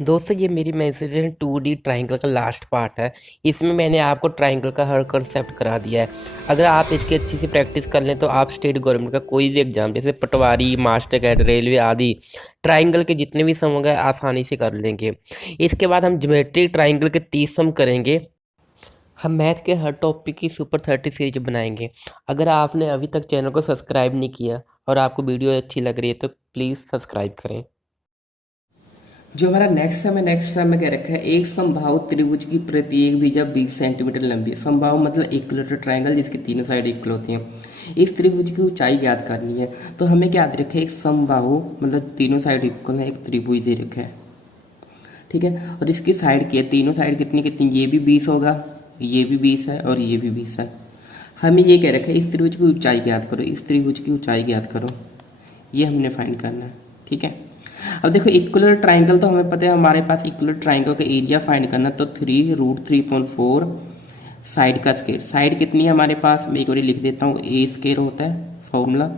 दोस्तों ये मेरी मैंसुरेशन 2D ट्रायंगल का लास्ट पार्ट है। इसमें मैंने आपको ट्रायंगल का हर कॉन्सेप्ट करा दिया है। अगर आप इसकी अच्छी से प्रैक्टिस कर लें तो आप स्टेट गवर्नमेंट का कोई भी एग्जाम जैसे पटवारी, मास्टर कैडर, रेलवे आदि ट्रायंगल के जितने भी सम होंगे आसानी से कर लेंगे। इसके बाद हम ज्योमेट्री ट्रायंगल के 30 सम करेंगे। हम मैथ के हर टॉपिक की सुपर 30 सीरीज बनाएंगे। अगर आपने अभी तक चैनल को सब्सक्राइब नहीं किया और आपको वीडियो अच्छी लग रही है तो प्लीज़ सब्सक्राइब करें। जो हमारा नेक्स्ट सम में क्या रखा है, एक समबाहु त्रिभुज की प्रत्येक भुजा 20 सेंटीमीटर लंबी है। समबाहु मतलब इक्विलेटरल ट्रायंगल जिसकी तीनों साइड इक्वल होती हैं। इस त्रिभुज की ऊंचाई ज्ञात करनी है, तो हमें क्या याद रखा है, एक समबाहु मतलब तीनों साइड इक्वल है, एक त्रिभुज दे रखा है, ठीक है। और इसकी साइड की है, तीनों साइड कितनी कितनी, ये भी 20 होगा, ये भी 20 है और ये भी 20 है। हमें ये कह रखा है इस त्रिभुज की ऊंचाई ज्ञात करो, इस त्रिभुज की ऊंचाई ज्ञात करो, ये हमने फाइंड करना है, ठीक है। अब देखो इक्वलर ट्राइंगल तो हमें पता है, हमारे पास इक्वलर ट्राइंगल का एरिया फाइंड करना, तो 3√3.4 साइड का स्केयर, साइड कितनी है हमारे पास, मैं एक बार लिख देता हूँ, ए स्केयर होता है फॉर्मूला,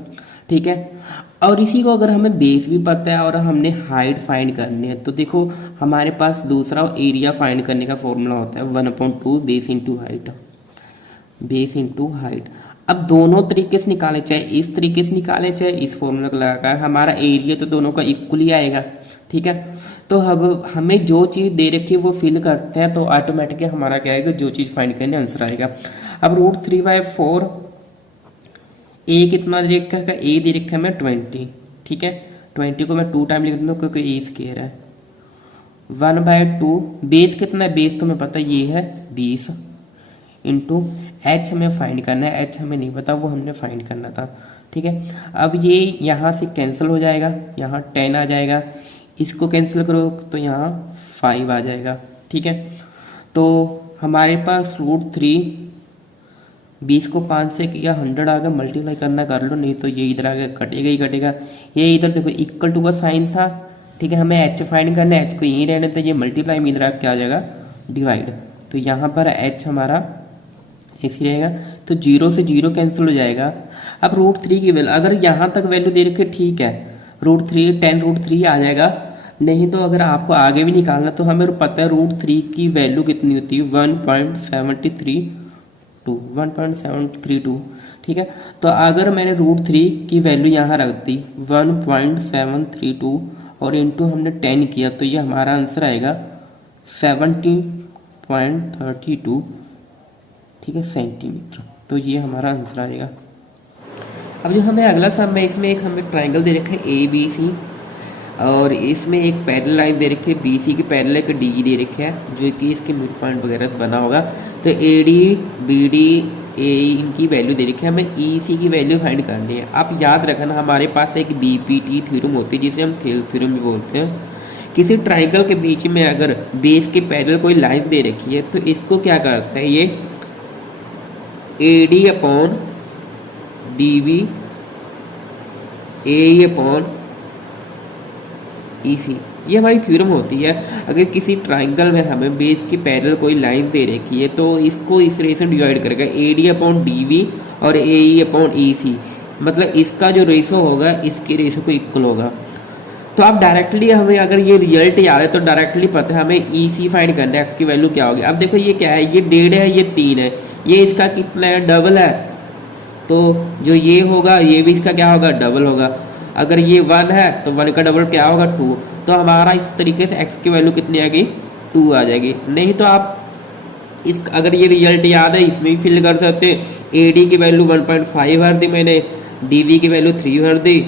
ठीक है। और इसी को अगर हमें बेस भी पता है और हमने हाइट फाइंड करनी है, तो देखो हमारे पास दूसरा एरिया फाइंड करने का फॉर्मूला होता है 1/2 base into height, base into height. अब दोनों तरीके से निकाले, चाहे इस तरीके से निकाले चाहे इस फॉर्मूला को लगाकर, हमारा एरिया तो दोनों का इक्वल ही आएगा, ठीक है। तो अब हमें जो चीज़ दे रखी है वो फिल करते हैं, तो ऑटोमेटिकली हमारा क्या आएगा, जो चीज़ फाइंड करने आंसर आएगा। अब √3/4, ए कितना दे रखा है, ए दे रखा है मैं 20, ठीक है। 20 को मैं 2 टाइम लिख देता हूँ क्योंकि ए स्क्वायर है। 1/2 बेस कितना है, बेस तो मैं पता ये है 20 इंटू एच हमें फाइंड करना है, एच हमें नहीं पता, वो हमने फाइंड करना था, ठीक है। अब ये यहाँ से कैंसिल हो जाएगा, यहाँ 10 आ जाएगा, इसको कैंसिल करो तो यहाँ 5 आ जाएगा, ठीक है। तो हमारे पास √3, 20 को 5 से किया 100 आ गया, मल्टीप्लाई करना कर लो, नहीं तो ये इधर आ गया, कटेगा ही कटेगा। ये इधर देखो इक्वल टू का साइन था, ठीक है, हमें एच फाइंड करना है, एच को यहीं रहने, तो ये मल्टीप्लाई में इधर क्या आ जाएगा, डिवाइड। तो यहाँ पर एच हमारा ऐसी रहेगा, तो 0 से 0 कैंसिल हो जाएगा। अब √3 की वैल्यू अगर यहाँ तक वैल्यू दे रखे ठीक है, √3 10√3 आ जाएगा, नहीं तो अगर आपको आगे भी निकालना तो हमें पता है √3 की वैल्यू कितनी होती है, 1.732, ठीक है। तो अगर मैंने √3 की वैल्यू यहाँ रख दी 1.732 और इंटू हमने 10 किया, तो ये हमारा आंसर आएगा 17.32, ठीक है, सेंटीमीटर। तो ये हमारा आंसर आएगा। अब जो हमें अगला सम है, इसमें एक हमें ट्रायंगल दे रखा है ए बी सी, और इसमें एक पैरेलल लाइन दे रखी है, बी सी की पैरेलल एक डी दे रखा है जो कि इसके मिड पॉइंट वगैरह से बना होगा। तो A D B D A इनकी वैल्यू दे रखी है, हमें ई सी की वैल्यू फाइंड करनी है। आप याद रखना हमारे पास एक बी पी टी थ्योरम होती है जिसे हम थेल्स थ्योरम भी बोलते हैं। किसी ट्राइंगल के बीच में अगर बेस के पैरेलल कोई लाइन दे रखी है तो इसको क्या करता है, ये A D upon D B A upon E C, ये हमारी थ्योरम होती है। अगर किसी ट्राइंगल में हमें बेस की पैरेलल कोई लाइन दे रखी है तो इसको इस रेशो डिवाइड करेगा, A D upon D B और ए ई अपॉन ई सी, मतलब इसका जो रेशो होगा इसके रेशो को इक्वल होगा। तो आप डायरेक्टली हमें अगर ये रिजल्ट याद है तो डायरेक्टली पता है हमें ई सी फाइंड करना है, एक्स की वैल्यू क्या होगी। अब देखो ये क्या है, ये 1.5 है, ये 3 है, ये इसका कितना है, डबल है, तो जो ये होगा ये भी इसका क्या होगा, डबल होगा। अगर ये 1 है तो 1 का डबल क्या होगा, 2। तो हमारा इस तरीके से x की वैल्यू कितनी आएगी, 2 आ जाएगी। नहीं तो आप इस अगर ये रिजल्ट याद है इसमें भी फिल कर सकते हैं, ए डी की वैल्यू 1.5 भर दी मैंने, डी वी की वैल्यू 3 भर दी,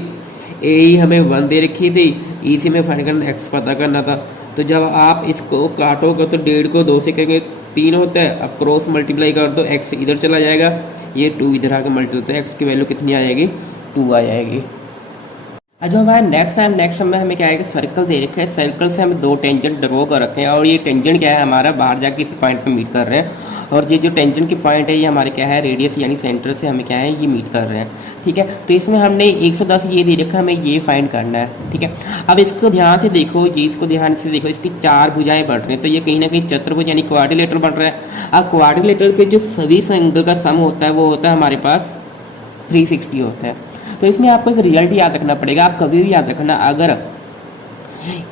ए ई हमें 1 दे रखी थी, ई सी में फाइंड करना, एक्स पता करना था। तो जब आप इसको काटोगे तो 1.5 को 2 से करेंगे 3 होता है, अब क्रॉस मल्टीप्लाई कर दो, एक्स इधर चला जाएगा, ये 2 इधर आकर मल्टीप्लाई, तो एक्स की वैल्यू कितनी आ जाएगी, 2 आ जाएगी। जो हमारा नेक्स्ट में हमें क्या है, सर्कल दे रखे हैं, सर्कल से हमें 2 टेंजेंट ड्रॉ कर रखे हैं, और ये टेंजेंट क्या है हमारा बाहर जाके इस पॉइंट पे मीट कर रहे हैं, और ये जो टेंजेंट की पॉइंट है ये हमारे क्या है, रेडियस यानी सेंटर से हमें क्या है ये मीट कर रहे हैं, ठीक है। तो इसमें हमने 110 ये दे रखा है, हमें ये फाइंड करना है, ठीक है। अब इसको ध्यान से देखो, ये इसको ध्यान से देखो, इसकी 4 भुजाएं बढ़ रही हैं, तो ये कहीं ना कहीं चतुर्भुज यानी क्वाड्रिलेटरल बन रहा है। अब क्वाड्रिलेटरल के जो सभी एंगल का सम होता है वो होता है हमारे पास 360 होता है। तो इसमें आपको एक रिजल्ट याद रखना पड़ेगा, आप कभी भी याद रखना, अगर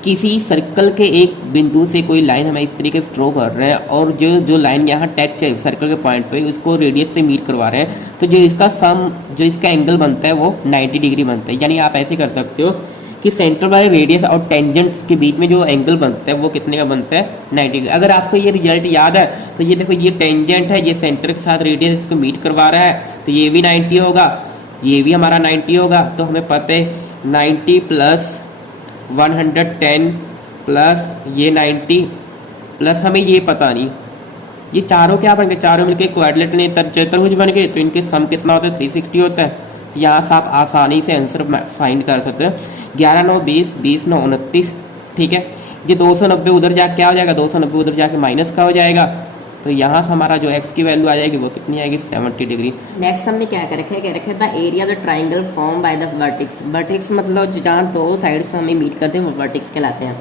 किसी सर्कल के एक बिंदु से कोई लाइन हमें इस तरीके से ड्रॉ कर रहे हैं और जो जो लाइन यहाँ टच है सर्कल के पॉइंट पे उसको रेडियस से मीट करवा रहे हैं, तो जो इसका एंगल बनता है वो 90 डिग्री बनता है। यानी आप ऐसे कर सकते हो कि सेंटर बाय रेडियस और टेंजेंट्स के बीच में जो एंगल बनता है वो कितने का बनता है, 90 डिग्री। अगर आपको ये रिजल्ट याद है तो ये देखो, ये टेंजेंट है, ये सेंटर के साथ रेडियस इसको मीट करवा रहा है, तो ये भी 90 होगा, ये भी हमारा 90 होगा। तो हमें पता है 90 प्लस 110 प्लस ये 90 प्लस हमें ये पता नहीं, ये चारों क्या बन गए, चारों मिलके क्वाड्रिलेटरल चतुर्भुज बन गए, तो इनके सम कितना होता है, 360 होता है। तो यहाँ से आप आसानी से आंसर फाइंड कर सकते हैं। 11 9 20, 20 9 29, ठीक है। ये 290 उधर जाके क्या हो जाएगा, 290 उधर जाके माइनस का हो जाएगा, तो यहाँ से हमारा जो x की वैल्यू आ जाएगी वो कितनी आएगी, 70 डिग्री। नेक्स्ट हमने क्या कर रखा है, कह रखा है the area of the triangle form by the vertex. Vertex मतलब जहाँ दो साइड से हमें मीट करते हैं वो वर्टेक्स कहलाते हैं।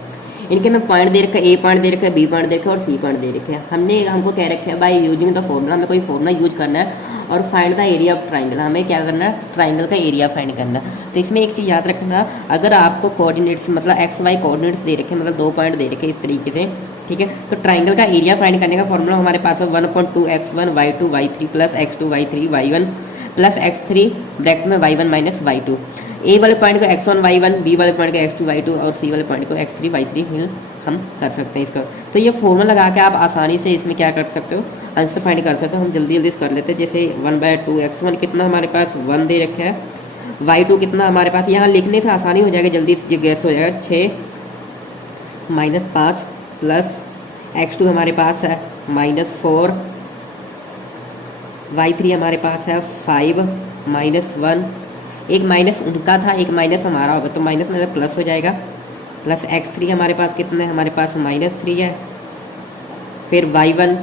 इनके में पॉइंट दे रखा है, ए पॉइंट दे रखा है, बी पॉइंट दे रखा है और सी पॉइंट दे रखे हैं। हमको कह रखा है बाय यूजिंग द फॉर्मूला, हमें कोई फॉर्मूला यूज करना है और find the area of triangle, हमें क्या करना है, ट्राइंगल का एरिया फाइंड करना है। तो इसमें एक चीज़ याद रखना, अगर आपको कोऑर्डिनेट्स मतलब एक्स वाई कोऑर्डिनेट्स दे रखे मतलब 2 पॉइंट दे रखे इस तरीके से, ठीक है, तो ट्राइंगल का एरिया फाइंड करने का फॉर्मूला हमारे पास है 1/2x1 y2 y3 plus x2 y3 y1 plus x3 bracket में y1 माइनस y2। ए वाले पॉइंट को x1 y1, बी वाले पॉइंट को x2 y2 और सी वाले पॉइंट को x3 y3 फिर हम कर सकते हैं इसका। तो ये फॉर्मूला लगा के आप आसानी से इसमें क्या कर सकते हो, आंसर फाइंड कर सकते हो। हम जल्दी जल्दी कर लेते हैं। जैसे 1/2x1 कितना हमारे पास 1 दे रखा है, y2 कितना हमारे पास, यहाँ लिखने से आसानी हो जाएगा, जल्दी से गैस हो जाएगा 6 माइनस 5 प्लस x2 हमारे पास है -4, y3 हमारे पास है 5 -1, एक माइनस उनका था एक माइनस हमारा होगा, तो माइनस में प्लस हो जाएगा, प्लस x3 हमारे पास कितने, हमारे पास -3 है, फिर y1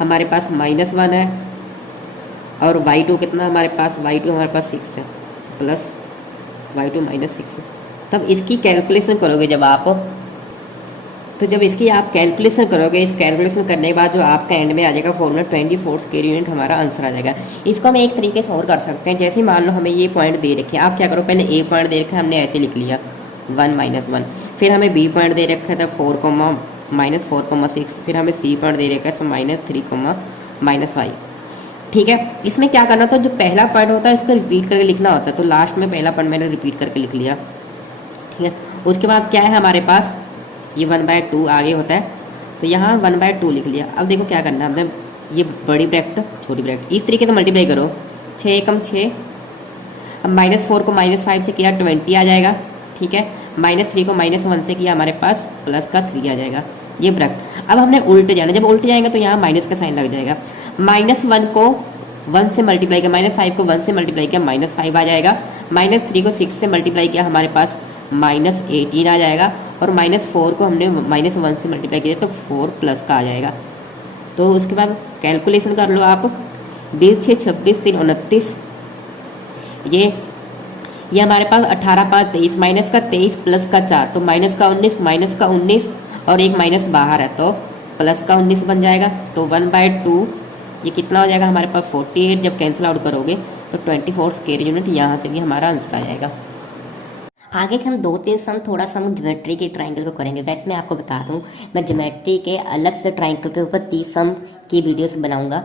हमारे पास -1 है और y2 कितना हमारे पास, y2 हमारे पास 6 है, प्लस y2 -6। तब इसकी कैलकुलेशन करोगे जब आप, तो जब इसकी आप कैलकुलेशन करोगे, इस कैलकुलेशन करने के बाद जो आपका एंड में आ जाएगा फॉर्मूला 24 स्क्वायर यूनिट हमारा आंसर आ जाएगा। इसको हम एक तरीके से और कर सकते हैं, जैसे मान लो हमें ये पॉइंट दे रखे हैं, आप क्या करो, पहले ए पॉइंट दे रखा है हमने ऐसे लिख लिया 1 -1, फिर हमें बी पॉइंट दे रखा था 4 -4,6, फिर हमें सी पॉइंट दे रखा है -3 -5, ठीक है। इसमें क्या करना था, जो पहला पॉइंट होता है इसको रिपीट करके लिखना होता है, तो लास्ट में पहला पॉइंट मैंने रिपीट करके लिख लिया, ठीक है। उसके बाद क्या है हमारे पास, ये 1/2 आगे होता है, तो यहाँ 1/2 लिख लिया। अब देखो क्या करना है, हमने ये बड़ी ब्रैकेट छोटी ब्रैकेट इस तरीके से मल्टीप्लाई करो, 6 × 6, अब -4 को -5 से किया 20 आ जाएगा, ठीक है। -3 को -1 से किया हमारे पास प्लस का 3 आ जाएगा, ये ब्रैकेट। अब हमने उल्टे जाना, जब उल्टे जाएंगे तो यहाँ माइनस का साइन लग जाएगा। -1 को 1 से मल्टीप्लाई किया, -5 को 1 से मल्टीप्लाई किया -5 आ जाएगा, -3 को 6 से मल्टीप्लाई किया हमारे पास -18 आ जाएगा, और -4 को हमने -1 से मल्टीप्लाई किया तो 4 प्लस का आ जाएगा। तो उसके बाद कैलकुलेशन कर लो आप, 20 6 26 3 29, ये हमारे पास 18 5 23, माइनस का 23 प्लस का 4, तो माइनस का 19 और एक माइनस बाहर है तो प्लस का 19 बन जाएगा। तो 1/2 ये कितना हो जाएगा हमारे पास 48, जब कैंसिल आउट करोगे तो 24 स्क्वायर यूनिट, यहाँ से भी हमारा आंसर आ जाएगा। आगे हम 2-3 सम थोड़ा सा हम ज्योमेट्री के ट्राइंगल को करेंगे। वैसे मैं आपको बता दूं, मैं ज्योमेट्री के अलग से ट्राइंगल के ऊपर 30 सम की वीडियोस बनाऊंगा।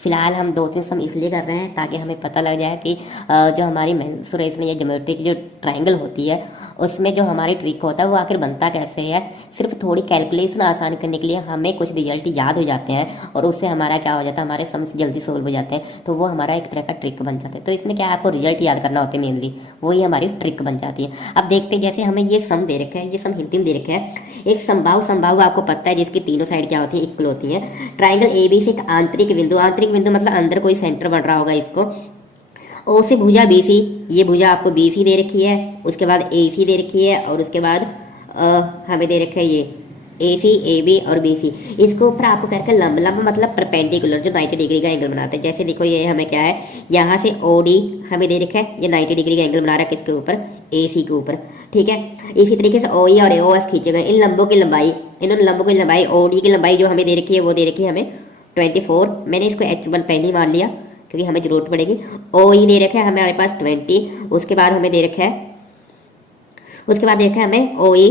फिलहाल हम 2-3 सम इसलिए कर रहे हैं ताकि हमें पता लग जाए कि जो हमारी मेंसुरेशन या ज्योमेट्री की जो ट्राइंगल होती है उसमें जो हमारी ट्रिक होता है वो आखिर बनता कैसे है। सिर्फ थोड़ी कैलकुलेशन आसान करने के लिए हमें कुछ रिजल्ट याद हो जाते हैं और उससे हमारा क्या हो जाता है, हमारे सम जल्दी सोल्व हो जाते हैं, तो वो हमारा एक तरह का ट्रिक बन जाता है। तो इसमें क्या है, आपको रिजल्ट याद करना होता है मेनली, वही हमारी ट्रिक बन जाती है। अब देखते हैं, जैसे हमें ये सम दे रखे हैं, ये सम हिंदी में दे रखे हैं। एक समबाहु आपको पता है जिसकी तीनों साइड क्या होती है, इक्वल होती है। ट्राइंगल ए बी से एक आंतरिक बिंदु मतलब अंदर कोई सेंटर बन रहा होगा, इसको ओ से भुजा BC, ये भुजा आपको BC दे रखी है, उसके बाद AC दे रखी है और उसके बाद हमें दे रखा है ये AC AB और BC। इसको ऊपर आपको कहकर लंब मतलब परपेंडिकुलर, जो 90 डिग्री का एंगल बनाते हैं। जैसे देखो ये हमें क्या है, यहाँ से OD हमें दे रखा है, ये 90 डिग्री का एंगल बना रहा है किसके ऊपर, AC के ऊपर, ठीक है। इसी तरीके से OE और AOF खींचे गए। इन लंबों की लंबाई, OD की लंबाई जो हमें दे रखी है वो दे रखी है हमें 24। मैंने इसको H1 पहले ही मान लिया क्योंकि हमें जरूरत पड़ेगी। OE दे रखा है हमारे पास 20, उसके बाद हमें दे रखा है हमें OE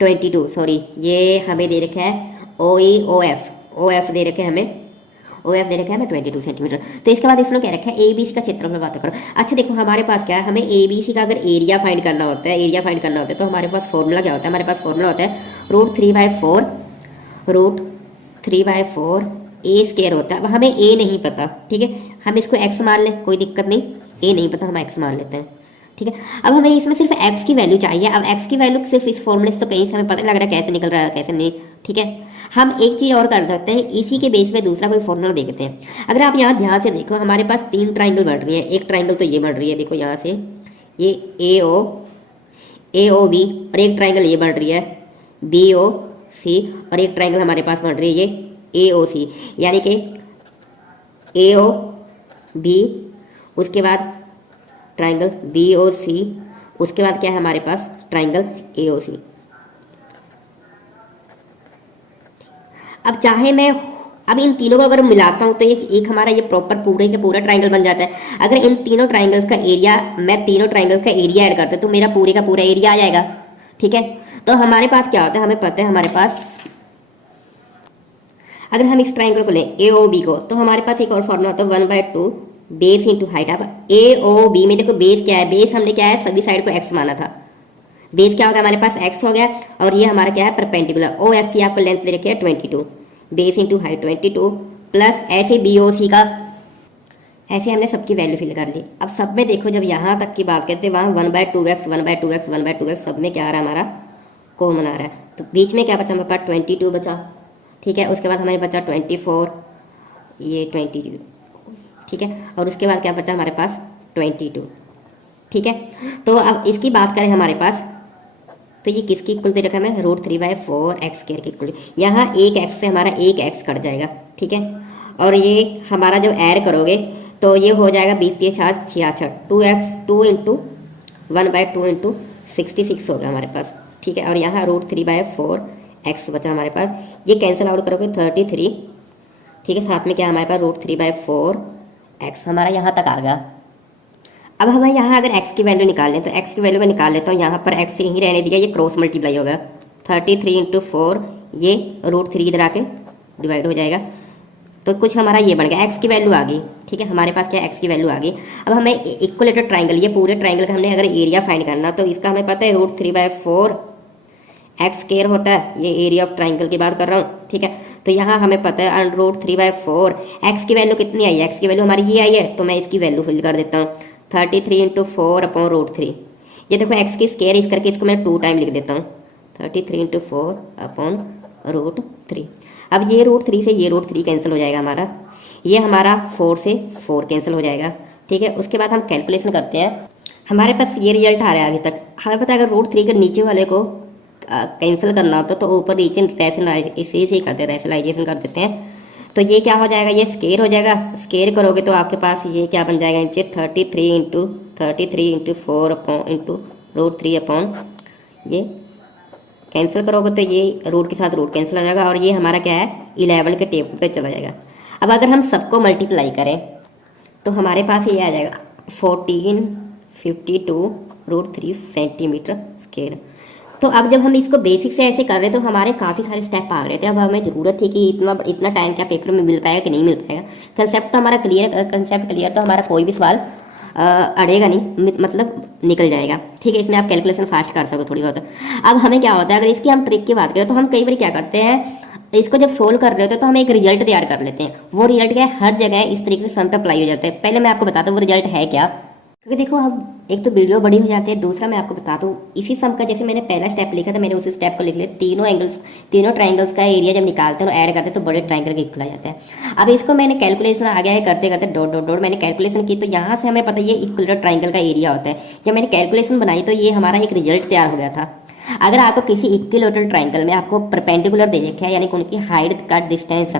22, सॉरी ये हमें दे रखा है ओ एफ दे रखे हैं हमें, ओ एफ दे रखा है हमें 22 सेंटीमीटर। तो इसके बाद इसमें क्या रखा है, ए बी सी का क्षेत्रफल बात करो। अच्छा देखो हमारे पास क्या है, हमें ए बी सी का अगर एरिया फाइंड करना होता है, तो हमारे पास फॉर्मूला क्या होता है, हमारे पास फॉर्मूला होता है √3/4 ए स्क्वायर होता है। अब हमें ए नहीं पता, ठीक है, हम इसको एक्स मान लें, कोई दिक्कत नहीं, ए नहीं पता हम एक्स मान लेते हैं, ठीक है। अब हमें इसमें सिर्फ एक्स की वैल्यू चाहिए। अब एक्स की वैल्यू सिर्फ इस फॉर्मूले से तो कहीं से हमें पता लग रहा है कैसे निकल रहा है कैसे नहीं, ठीक है। हम एक चीज़ और कर सकते हैं, इसी के बेस पे दूसरा कोई फॉर्मूला देखते हैं। अगर आप यहाँ ध्यान से देखो, हमारे पास 3 ट्राइंगल बन रही है। एक ट्राइंगल तो ये बन रही है, देखो यहाँ से ये ए ओ बी, और एक ट्राइंगल ये बन रही है बी ओ सी, और एक ट्राइंगल हमारे पास बन रही है ये ए ओ सी, यानी कि ए ओ बी, उसके बाद ट्राइंगल बी ओ सी, उसके बाद क्या है हमारे पास ट्राइंगल ए ओ सी। अब चाहे मैं अब इन तीनों को अगर मिलाता हूं तो एक हमारा ये प्रॉपर पूरे का पूरा ट्राइंगल बन जाता है। अगर इन तीनों ट्राइंगल्स का एरिया, मैं तीनों ट्राइंगल्स का एरिया ऐड करता हूं तो मेरा पूरे का पूरा एरिया आ जाएगा, ठीक है। तो हमारे पास क्या होता है, हमें पता है हमारे पास अगर हम इस ट्राइंगल को लें ए ओ बी को, तो हमारे पास एक और फॉर्मूला होता है 1/2 बेस इंटू हाइट। अब ए ओ बी में देखो बेस क्या है, बेस हमने क्या है सभी साइड को एक्स माना था, बेस क्या हो गया हमारे पास एक्स हो गया, और ये हमारा क्या है परपेंडिकुलर ओ एफ की आपको लेंथ दे रखी है 22, बेस इंटू हाइट 22, प्लस ऐसे बी ओ सी का, ऐसे हमने सबकी वैल्यू फिल कर ली। अब सब में देखो जब यहाँ तक की बात करते हैं वहाँ 1/2x सब में क्या आ रहा है हमारा कॉमन आ रहा है, तो बीच में क्या बचा हमारे पास 22 बचा, ठीक है। उसके बाद हमारे बचा 24, ये 22, ठीक है, और उसके बाद क्या बचा हमारे पास 22, ठीक है। तो अब इसकी बात करें हमारे पास, तो ये किसकी इक्वल दे रखा है हमें √3/4 एक्स स्क्वायर की इक्वल, यहाँ एक एक्स से हमारा एक एक्स कट जाएगा, ठीक है। और ये हमारा जब ऐड करोगे तो ये हो जाएगा 20×3 = 2x 2 × 1/2 × 66 हो गया हमारे पास, ठीक है। और यहाँ √3/4 एक्स बचा हमारे पास, ये कैंसिल आउट करोगे 33, ठीक है। साथ में क्या हमारे पास √3/4 एक्स हमारा यहाँ तक आ गया। अब हमें यहाँ अगर x की वैल्यू निकाल लें तो x की वैल्यू मैं निकाल लेता हूँ, यहाँ पर x यहीं रहने दिया, ये क्रॉस मल्टीप्लाई होगा 33 × 4, ये √3 इधर आके डिवाइड हो जाएगा, तो कुछ हमारा ये बन गया, x की वैल्यू आ गई, ठीक है। हमारे पास क्या x की वैल्यू आ गई। अब हमें इक्वलेटर ट्राइंगल, ये पूरे ट्राइंगल का हमने अगर एरिया फाइंड करना तो इसका हमें पता है √3/4 एक्स स्क्वायर होता है, ये एरिया ऑफ ट्राइंगल की बात कर रहा हूँ, ठीक है। तो यहाँ हमें पता है √3/4 एक्स की वैल्यू कितनी आई है, एक्स की वैल्यू हमारी ये आई है, तो मैं इसकी वैल्यू फिल कर देता हूँ 33 × 4/√3। ये देखो एक्स की स्क्वायर इस करके इसको मैं 2 टाइम लिख देता हूँ, 33 × 4/√3। अब ये √3 से ये √3 कैंसिल हो जाएगा हमारा, ये हमारा 4 से 4 कैंसिल हो जाएगा, ठीक है। उसके बाद हम कैलकुलेशन करते हैं, हमारे पास ये रिजल्ट आ रहा है अभी तक। हमें पता है अगर √3 के नीचे वाले को कैंसिल करना होता तो ऊपर नीचे इसे करते रैशनलाइजेशन कर देते हैं, तो ये क्या हो जाएगा, ये स्केयर हो जाएगा। स्केयर करोगे तो आपके पास ये क्या बन जाएगा नीचे 33 × 4 × √3 ये कैंसिल करोगे तो ये रूट के साथ रूट कैंसिल हो जाएगा, और ये हमारा क्या है 11 के टेबल पे चला जाएगा। अब अगर हम सबको मल्टीप्लाई करें तो हमारे पास ये आ जाएगा 1452 √3 सेंटीमीटर स्क्वायर। तो अब जब हम इसको बेसिक से ऐसे कर रहे तो हमारे काफ़ी सारे स्टेप आ रहे थे। अब हमें ज़रूरत थी कि इतना टाइम क्या पेपर में मिल पाएगा कि नहीं मिल पाएगा। कंसेप्ट तो हमारा क्लियर, तो हमारा कोई भी सवाल अड़ेगा नहीं, मतलब निकल जाएगा, ठीक है। इसमें आप कैलकुलेशन फास्ट कर सको थोड़ी बहुत। अब हमें क्या होता है, अगर इसकी हम ट्रिक की बात करें तो हम कई बार क्या करते हैं, इसको जब सोल्व कर रहे होते हैं तो हम एक रिजल्ट तैयार कर लेते हैं। वो रिजल्ट क्या है, हर जगह इस तरीके से सम पे अप्लाई हो जाता है। पहले मैं आपको बताता हूँ वो रिजल्ट है क्या, क्योंकि देखो अब एक तो वीडियो बड़ी हो जाती है, दूसरा मैं आपको बताता हूँ इसी सम का, जैसे मैंने पहला स्टेप लिखा था मैंने उसी स्टेप को लिख लिया। तीनों ट्राइंगल्स का एरिया जब निकालते हैं और ऐड करते हैं तो बड़े ट्राइंगल के इक्वल आ जाता है। अब इसको मैंने कैलकुलेशन आ गया है करते करते डॉट मैंने कैलकुलेशन की, तो यहाँ से हमें पता है ये इक्वलेटर ट्राइंगल का एरिया होता है। जब मैंने कैलकुलेशन बनाई तो ये हमारा एक रिजल्ट तैयार हो गया था। अगर आपको किसी इक्विलेटरल ट्राइंगल में आपको परपेंडिकुलर दे रखा है, यानी कि उनकी हाइट का डिस्टेंस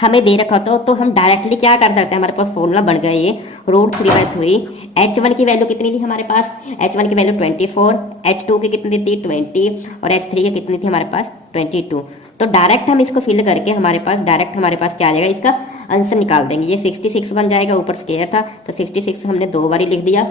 हमें दे रखा हो तो हम डायरेक्टली क्या कर सकते हैं, हमारे पास फॉर्मूला बन गया ये √3/3। H1 की वैल्यू कितनी थी हमारे पास, H1 की वैल्यू 24, H2 की कितनी थी 20, और H3 की कितनी थी हमारे पास 22। तो डायरेक्ट हम इसको फिल करके हमारे पास क्या आ जाएगा, इसका आंसर निकाल देंगे। ये 66 बन जाएगा, ऊपर स्क्वायर था तो 66 हमने 2 बार लिख दिया,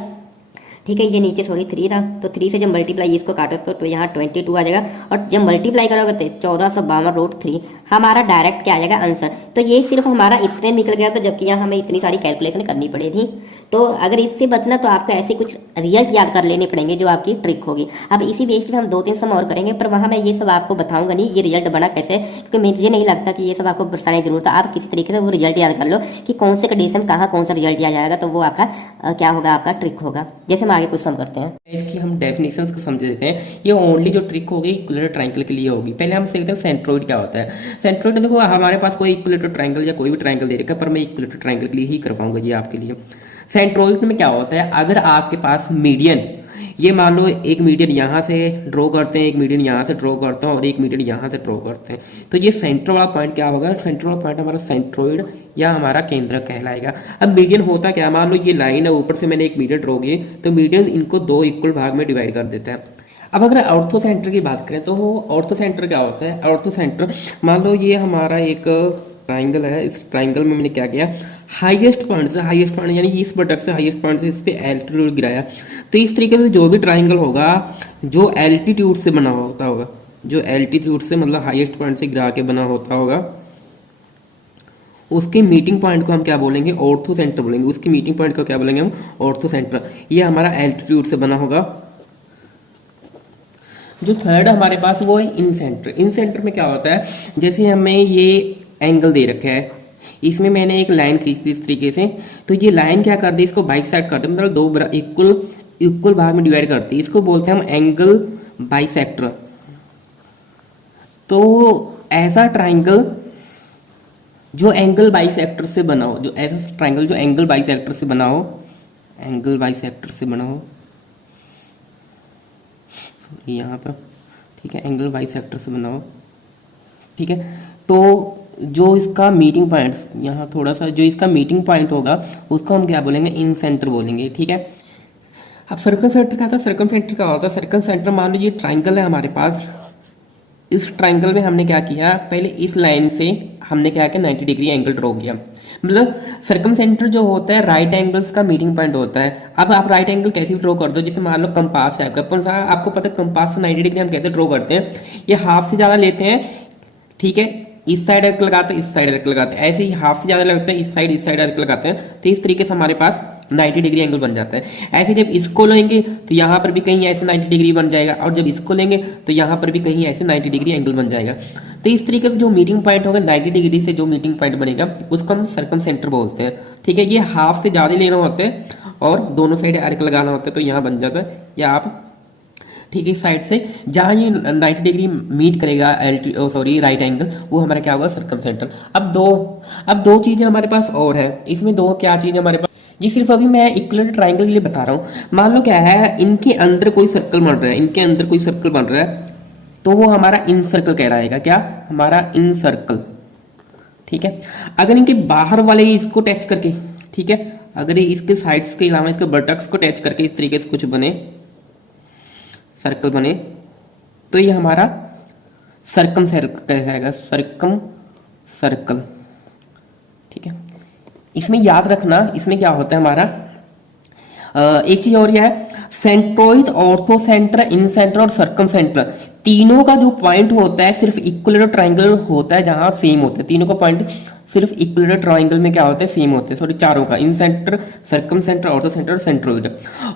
ठीक है, ये नीचे सॉरी 3 था, तो 3 से जब मल्टीप्लाई इसको काटो तो यहाँ 22 आ जाएगा, और जब मल्टीप्लाई करोगे तो 1452/√3 हमारा डायरेक्ट क्या आ जाएगा आंसर। तो ये सिर्फ हमारा इतने निकल गया था, जबकि यहाँ हमें इतनी सारी कैलकुलेशन करनी पड़ी थी। तो अगर इससे बचना तो आपको ऐसे कुछ रिजल्ट याद कर लेने पड़ेंगे जो आपकी ट्रिक होगी। अब इसी बेस पे हम 2-3 सम और करेंगे, पर वहाँ मैं ये सब आपको बताऊंगा नहीं ये रिजल्ट बना कैसे, क्योंकि मुझे नहीं लगता कि ये सब आपको बताने की जरूरत है। आप किसी तरीके से वो रिजल्ट याद कर लो कि कौन से कंडीशन कहाँ कौन सा रिजल्ट दिया जाएगा, तो वो आपका क्या होगा, आपका ट्रिक होगा। जैसे हम आगे कुछ सम करते हैं, इसकी हम डेफिनेशंस को समझ लेते हैं। ये ओनली जो ट्रिक होगी इक्विलेटरल ट्रायंगल के लिए होगी। पहले हम सीखते हैं सेंट्रोइड क्या होता है। सेंट्रोइड देखो हमारे पास कोई इक्विलेटरल ट्रायंगल या कोई भी ट्रायंगल दे रखा है, पर मैं इक्विलेटरल ट्रायंगल के लिए ही कर पाऊंगा जी आपके लिए। सेंट्रोइड में क्या होता है, अगर आपके पास मीडियन, ये मान लो एक मीडियन यहाँ से ड्रॉ करते हैं, एक मीडियन यहाँ से ड्रॉ करते हैं और एक मीडियन यहाँ से ड्रॉ करते हैं, तो ये सेंटर वाला पॉइंट क्या होगा, सेंटर वाला पॉइंट हमारा सेंट्रोइड या हमारा केंद्र कहलाएगा। अब मीडियन होता क्या, मान लो ये लाइन है, ऊपर से मैंने एक मीडियन ड्रॉ की, तो मीडियन इनको 2 इक्वल भाग में डिवाइड कर देता है। अब अगर ऑर्थो सेंटर की बात करें तो ऑर्थो सेंटर क्या होता है। ऑर्थो सेंटर, मान लो ये हमारा एक ट्राइंगल है, इस ट्राइंगल में मैंने क्या किया, हाईएस्ट पॉइंट से हाईएस्ट पॉइंट यानी इस बटक से हाईएस्ट पॉइंट से इस पे एल्टीट्यूड गिराया। तो इस तरीके से जो भी ट्राइंगल होगा जो एल्टीट्यूड से बना होता होगा, जो एल्टीट्यूड से मतलब हाईएस्ट पॉइंट से गिरा के बना होता होगा, उसके मीटिंग पॉइंट को हम क्या बोलेंगे, ऑर्थो सेंटर बोलेंगे। उसकी मीटिंग पॉइंट को क्या बोलेंगे हम, ऑर्थो सेंटर। ये हमारा एल्टीट्यूड से बना होगा। जो थर्ड हमारे पास वो है इन सेंटर। इन सेंटर में क्या होता है, जैसे हमें ये एंगल दे रखा है, इसमें मैंने एक लाइन खींच दी इस तरीके से, तो ये लाइन क्या कर दी, इसको बाइसेक्ट कर दी, मतलब 2 इक्वल भाग में डिवाइड करती है। इसको बोलते हैं हम एंगल बाइसेक्टर। तो ऐसा ट्राइंगल जो एंगल बाइसेक्टर से बना हो, जो ऐसा ट्राइंगल जो एंगल बाइसेक्टर से बना हो, एंगल बाइसेक्टर से बना हो यहाँ पर, ठीक है, एंगल बाइसेक्टर से बना हो, ठीक है। तो जो इसका मीटिंग पॉइंट, यहाँ थोड़ा सा जो इसका मीटिंग पॉइंट होगा उसको हम क्या बोलेंगे, इन सेंटर बोलेंगे, ठीक है। अब सर्कल सेंटर क्या था, सर्कल सेंटर क्या होता है, सर्कल सेंटर मान लो ये ट्राइंगल है हमारे पास, इस ट्राइंगल में हमने क्या किया, पहले इस लाइन से हमने क्या किया, 90 डिग्री एंगल ड्रॉ किया। मतलब सर्कम सेंटर जो होता है राइट एंगल्स का मीटिंग पॉइंट होता है। अब आप राइट एंगल कैसे ड्रॉ कर दो, जैसे मान लो कंपास है आपका, आपको पता है कंपास से 90 डिग्री हम कैसे ड्रॉ करते हैं, ये हाफ से ज़्यादा लेते हैं, ठीक है, इस साइड अर्क लगाते हैं, इस साइड अर्क लगाते हैं, ऐसे ही हाफ से ज़्यादा लगता है, इस साइड अर्क लगाते हैं, तो इस तरीके से हमारे पास 90 डिग्री एंगल बन जाता है। ऐसे जब इसको लेंगे तो यहाँ पर भी कहीं ऐसे 90 डिग्री बन जाएगा, और जब इसको लेंगे तो यहाँ पर भी कहीं ऐसे 90 डिग्री एंगल बन जाएगा। तो इस तरीके से जो मीटिंग पॉइंट होगा 90 डिग्री से जो मीटिंग पॉइंट बनेगा उसको हम सर्कम सेंटर बोलते हैं, ठीक है। ये हाफ से ज़्यादा लेना होता है और दोनों साइड अर्क लगाना होता है, तो यहाँ बन जाता है, या आप ठीक है इस साइड से जहाँ ये 90 डिग्री मीट करेगा राइट एंगल, वो हमारा क्या होगा, सर्कम सेंटर। अब दो चीज़ें हमारे पास और है, इसमें दो क्या चीज़ें हमारे पास, ये सिर्फ अभी मैं इक्विलेटरल ट्राइंगल के लिए बता रहा हूँ। मान लो क्या है, इनके अंदर कोई सर्कल बन रहा है, इनके अंदर कोई सर्कल बन रहा है, तो वो हमारा इन सर्कल कहलाएगा, क्या हमारा इन सर्कल, ठीक है। अगर इनके बाहर वाले इसको टच करके, ठीक है, अगर इसके साइड्स के अलावा इसके बटक्स को टच करके इस तरीके से कुछ बने, सर्कल बने, तो ये हमारा सर्कम सर्कल कहलाएगा, सर्कम सर्कल, ठीक है। इसमें याद रखना, इसमें क्या होता है हमारा, एक चीज और यह है, सेंट्रोइड, ऑर्थो सेंटर, इन सेंटर और सर्कम सेंटर, तीनों का जो पॉइंट होता है सिर्फ इक्विलेटरल ट्राइंगल होता है जहां सेम होता है। तीनों का पॉइंट सिर्फ इक्विलेटरल ट्राइंगल में क्या होता है, सेम होते हैं, सॉरी चारों का, incentre, circumcentre, orthocentre और सेंट्रोइड।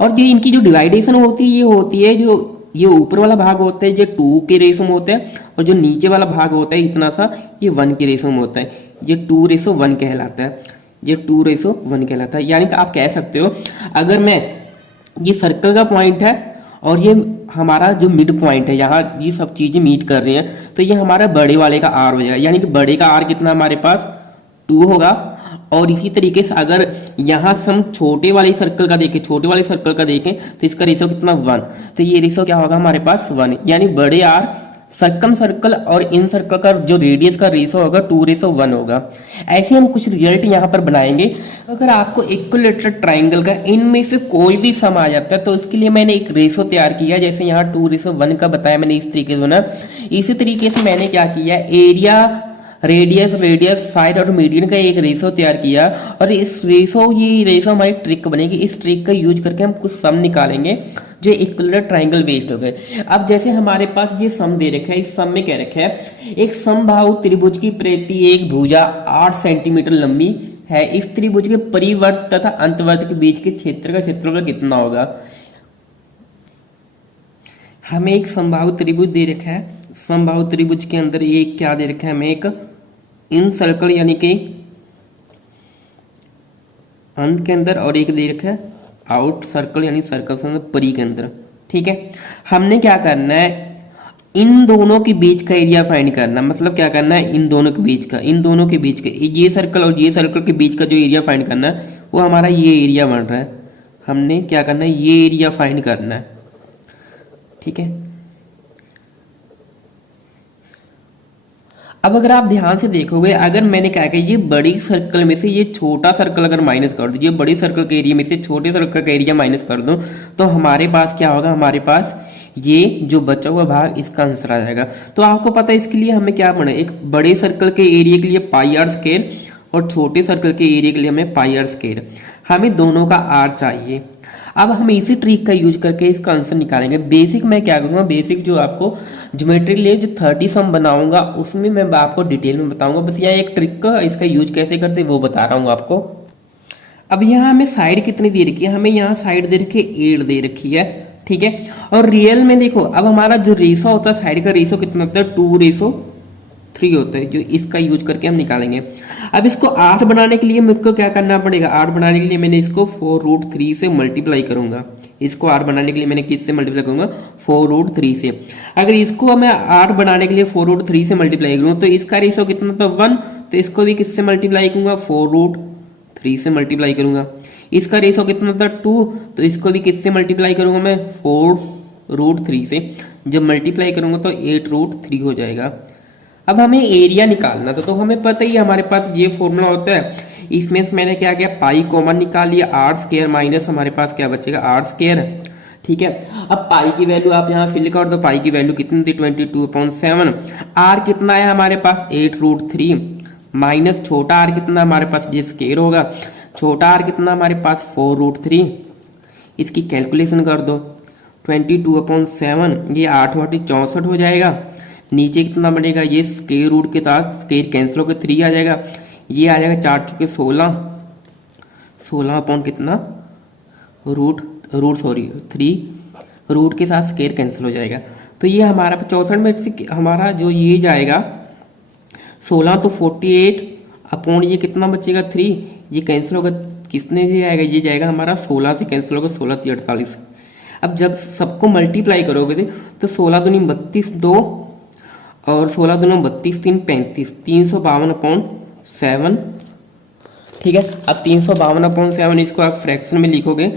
और जो इनकी जो डिवाइडेशन होती है, ये होती है जो ये ऊपर वाला भाग होता है जो 2 के रेशो में होता है, और जो नीचे वाला भाग होता है इतना सा, ये 1 के रेशो में होता है, ये 2:1 कहलाता है, ये 2:1 कहलाता है। यानी कि आप कह सकते हो, अगर मैं ये सर्कल का पॉइंट है और ये हमारा जो मिड पॉइंट है, यहाँ ये सब चीजें मीट कर रही हैं, तो ये हमारा बड़े वाले का आर हो जाएगा। यानी कि बड़े का आर कितना हमारे पास 2 होगा। और इसी तरीके से अगर यहाँ से हम छोटे वाले सर्कल का देखें, तो इसका रेशो कितना 1, तो ये रेशो क्या होगा हमारे पास 1। यानी बड़े आर सर्कम सर्कल और इन सर्कल का जो रेडियस का रेशो होगा 2:1 होगा। ऐसे हम कुछ रिजल्ट यहाँ पर बनाएंगे। अगर आपको इक्विलेटरल ट्राइंगल का इनमें से कोई भी सम आ जाता है तो उसके लिए मैंने एक रेशो तैयार किया, जैसे यहाँ 2:1 का बताया मैंने, इस तरीके से बना। इसी तरीके से मैंने क्या किया, एरिया रेडियस, रेडियस, साइड और मीडियन का एक रेशो तैयार किया, और इस रेशो, ये रेशो हमारी ट्रिक बनेगी। इस ट्रिक का यूज करके हम कुछ सम निकालेंगे जो इक्विलर ट्राइंगल बेस्ड हो गए। अब जैसे हमारे पास ये सम दे रखा है, इस सम में क्या रखा है, एक समबाहु त्रिभुज की प्रत्येक भुजा 8 सेंटीमीटर लंबी है। इस त्रिभुज के परिवर्त तथा अंतवर्त के बीच के क्षेत्र का क्षेत्रफल कितना होगा। हमें एक समबाहु त्रिभुज दे रखा है, समबाहु त्रिभुज के अंदर ये क्या दे रखा है, हमें एक इन सर्कल यानी कि अंत के अंदर, और एक दे रखा है आउट सर्कल यानी सर्कल से परी के अंदर। ठीक है, हमने क्या करना है, इन दोनों के बीच का एरिया फाइंड करना। मतलब क्या करना है, इन दोनों के बीच का, इन दोनों के बीच का, ये सर्कल और ये सर्कल के बीच का जो एरिया फाइंड करना है वो हमारा ये एरिया बन रहा है। हमने क्या करना है, ये एरिया फाइंड करना है। ठीक है, अब अगर आप ध्यान से देखोगे, अगर मैंने क्या किया, ये बड़ी सर्कल में से ये छोटा सर्कल अगर माइनस कर दो, ये बड़ी सर्कल के एरिया में से छोटे सर्कल का एरिया माइनस कर दो, तो हमारे पास क्या होगा, हमारे पास ये जो बचा हुआ भाग इसका आंसर आ जाएगा। तो आपको पता है इसके लिए हमें क्या पढ़ना है, एक बड़े सर्कल के एरिया के लिए पाई आर स्क्वायर और छोटे सर्कल के एरिया के लिए हमें पाई आर स्क्वायर। हमें दोनों का आर चाहिए। अब हम इसी ट्रिक का यूज करके इसका आंसर निकालेंगे। बेसिक मैं क्या करूँगा, बेसिक जो आपको ज्योमेट्री लिए जो 30 सम बनाऊंगा उसमें मैं आपको डिटेल में बताऊंगा। बस यहाँ एक ट्रिक का इसका यूज कैसे करते वो बता रहा हूँ आपको। अब यहाँ हमें साइड कितनी दे रखी है, हमें यहाँ साइड दे रखी है 8 दे रखी है। ठीक है, और रियल में देखो, अब हमारा जो रेशो होता है साइड का रेशो कितना होता है, 2:3 होता है, जो इसका यूज करके हम निकालेंगे। अब इसको 8 बनाने के लिए मुझको क्या करना पड़ेगा, 8 बनाने के लिए मैंने इसको 4√3 से मल्टीप्लाई करूंगा। इसको 8 बनाने के लिए मैंने किससे मल्टीप्लाई करूंगा, 4√3 से। अगर इसको मैं 8 बनाने के लिए 4√3 से मल्टीप्लाई करूँ तो इसका रेशो कितना था 1, तो इसको भी किससे मल्टीप्लाई करूंगा, 4√3 से मल्टीप्लाई करूंगा। इसका रेशो कितना था 2, तो इसको भी किससे मल्टीप्लाई करूंगा मैं, 4√3 से। जब मल्टीप्लाई करूंगा तो 8√3 हो जाएगा। अब हमें एरिया निकालना था, तो हमें पता ही हमारे पास ये फॉर्मूला होता है। इसमें मैंने क्या किया, पाई कॉमन निकाल लिया, आर स्क्वायर माइनस हमारे पास क्या बचेगा, आर स्क्वायर। ठीक है, अब पाई की वैल्यू आप यहाँ फिल कर दो, पाई की वैल्यू कितनी थी 22/7। आर कितना है हमारे पास 8√3 माइनस छोटा आर कितना हमारे पास, ये स्क्वायर होगा, छोटा आर कितना हमारे पास 4√3। इसकी कैलकुलेशन कर दो, 22/7, ये 8 8 64 हो जाएगा। नीचे कितना बनेगा, ये स्क्वायर रूट के साथ स्क्वायर कैंसिल होकर 3 आ जाएगा, ये आ जाएगा 4 चुके 16, 16 अपॉन कितना रूट 3 रूट के साथ स्क्वायर कैंसिल हो जाएगा। तो ये हमारा 64 में से हमारा जो ये जाएगा 16 तो 48 अपॉन ये कितना बचेगा 3, ये कैंसिल होगा, किसने से जाएगा, ये जाएगा हमारा 16 से कैंसिल होगा, 16 3 48। अब जब सबको मल्टीप्लाई करोगे तो 16 दूनी 32 2 और 16 दूनी 32 3 35, 352/7। ठीक है, अब 352/7 इसको आप फ्रैक्शन में लिखोगे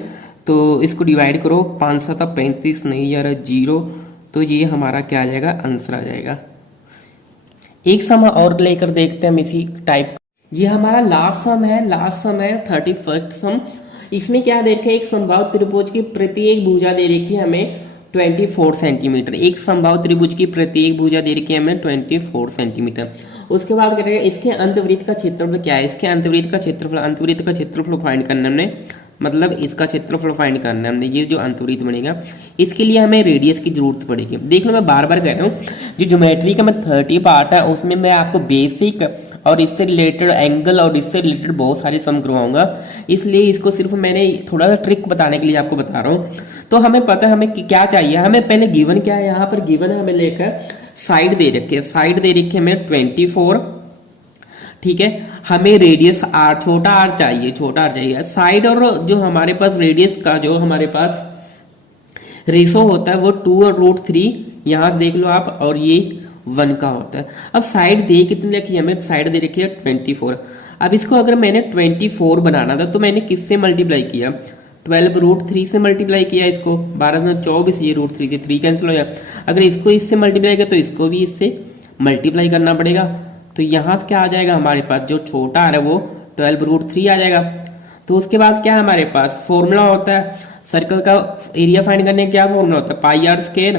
तो इसको डिवाइड करो, 5 7 35 नहीं आ रहा 0, तो ये हमारा क्या आ जाएगा, आंसर आ जाएगा। एक सम और लेकर देखते हैं हम इसी टाइप। ये हमारा लास्ट सम है 31st सम। इसमें क्या दे रखा है, एक समबाहु त्रिभुज की प्रत्येक भुजा दे रखी है हमें 24 सेंटीमीटर। एक समबाहु त्रिभुज की प्रत्येक भुजा दे रखी है हमें 24 सेंटीमीटर। उसके बाद क्या रहेगा, इसके अंतवृत्त का क्षेत्रफल क्या है, इसके अंतवृत्त का क्षेत्रफल फाइंड करना हमने, मतलब इसका क्षेत्रफल फाइंड करना है हमने। ये जो अंतवृत्त बनेगा इसके लिए हमें रेडियस की जरूरत पड़ेगी। देख लो, मैं बार बार कह रहा हूँ, जो ज्योमेट्री का मैं 30 पार्ट है उसमें मैं आपको बेसिक और इससे रिलेटेड एंगल और इससे रिलेटेड बहुत सारे सम करवाऊंगा, इसलिए इसको सिर्फ मैंने थोड़ा सा ट्रिक बताने के लिए आपको बता रहा हूँ। तो हमें पता है हमें क्या चाहिए, हमें पहले गिवन क्या है, यहाँ पर गिवन है हमें लेकर साइड दे रखी है, साइड दे रखी है हमें 24। ठीक है, हमें रेडियस आर, छोटा आर चाहिए साइड, और जो हमारे पास रेडियस का जो हमारे पास रेशो होता है वो 2√3 यहाँ देख लो आप, और ये 1 का होता है। अब साइड दे कितनी रखी है हमें, साइड दे रखी है 24। अब इसको अगर मैंने 24 बनाना था तो मैंने किससे मल्टीप्लाई किया, 12√3 से मल्टीप्लाई किया इसको, 12×24, ये √3 से 3 कैंसिल हो जाए। अगर इसको इससे मल्टीप्लाई किया तो इसको भी इससे मल्टीप्लाई करना पड़ेगा। तो यहाँ से क्या आ जाएगा हमारे पास, जो छोटा आ रहा है वो 12√3 आ जाएगा। तो उसके बाद क्या है हमारे पास, फॉर्मूला होता है सर्कल का एरिया फाइंड करने का, क्या फॉर्मूला होता है, पाई आर स्क्वायर।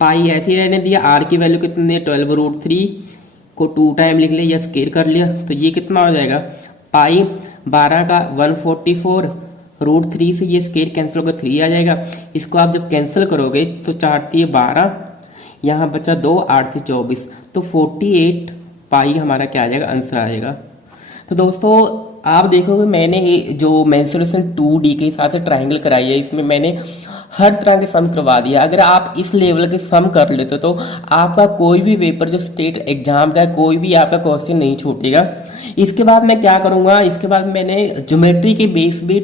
पाई ऐसे ही रहने दिया, आर की वैल्यू कितनी है 12√3, को 2 टाइम लिख लिया या स्केयर कर लिया तो ये कितना हो जाएगा, पाई 12 का 144 √3 से ये स्केयर कैंसिल होकर 3 आ जाएगा। इसको आप जब कैंसिल करोगे तो 4 × 12, यहाँ बचा 2, 8 × 24, तो 48 पाई हमारा क्या आ जाएगा, आंसर आ जाएगा। तो दोस्तों आप देखोगे मैंने जो मेंसुरेशन 2D के हिसाब से ट्राइंगल कराई है, इसमें मैंने हर तरह के सम करवा दिया। अगर आप इस लेवल के सम कर लेते तो आपका कोई भी पेपर जो स्टेट एग्जाम का है, कोई भी आपका क्वेश्चन नहीं छूटेगा। इसके बाद मैं क्या करूँगा, इसके बाद मैंने ज्योमेट्री के बेस पे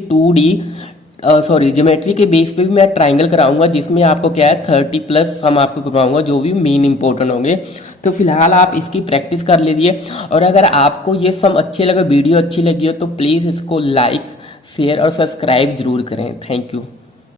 ज्योमेट्री के बेस पे भी मैं ट्राइंगल कराऊंगा, जिसमें आपको क्या है 30+ सम आपको करवाऊंगा जो भी मेन इंपॉर्टेंट होंगे। तो फिलहाल आप इसकी प्रैक्टिस कर लीजिए, और अगर आपको ये सम अच्छे लगे, वीडियो अच्छी लगी हो तो प्लीज़ इसको लाइक, शेयर और सब्सक्राइब जरूर करें। Thank you.